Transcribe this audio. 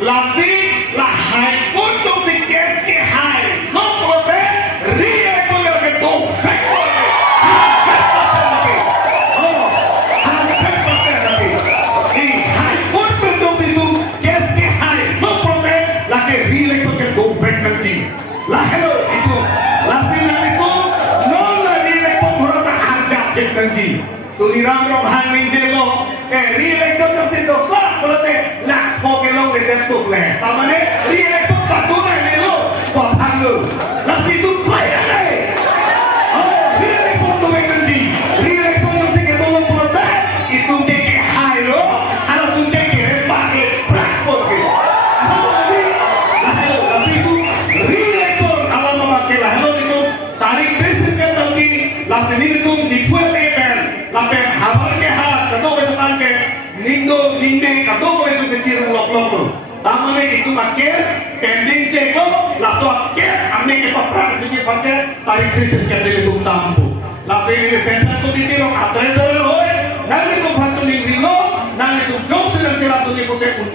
lasi lah hai untuk si kes ke hai no prote rie ko yo ke tu lah hello itu lasina itu non la dire ko burata arjat kenji tuliram ronghang LONGLELO rile ko to sindo ko bote LAKH ke long de tuk le tamane rile ko patuna LONGLELO ko hangu lasi tu playa le oh rile ko to kenji rile ko to ke to bote itu ke hai lo ala tu ke pake prakpo ke tarik Kristen ke tadi, lasen ini tu dibuat pen, lapen habar ke hat, kado ke depan ke, nindo ninde, kado ke kecil ulok-ulok. Tamane itu pakai pending ceko, langsung kes, amne ke paprang itu pakai tarik Kristen ke dari tu tampu. Lasen ini senter tu ditirong atas jalan loe, nanti tu bantu di rilo, nanti tu kau sedang cerah tu di putih pun.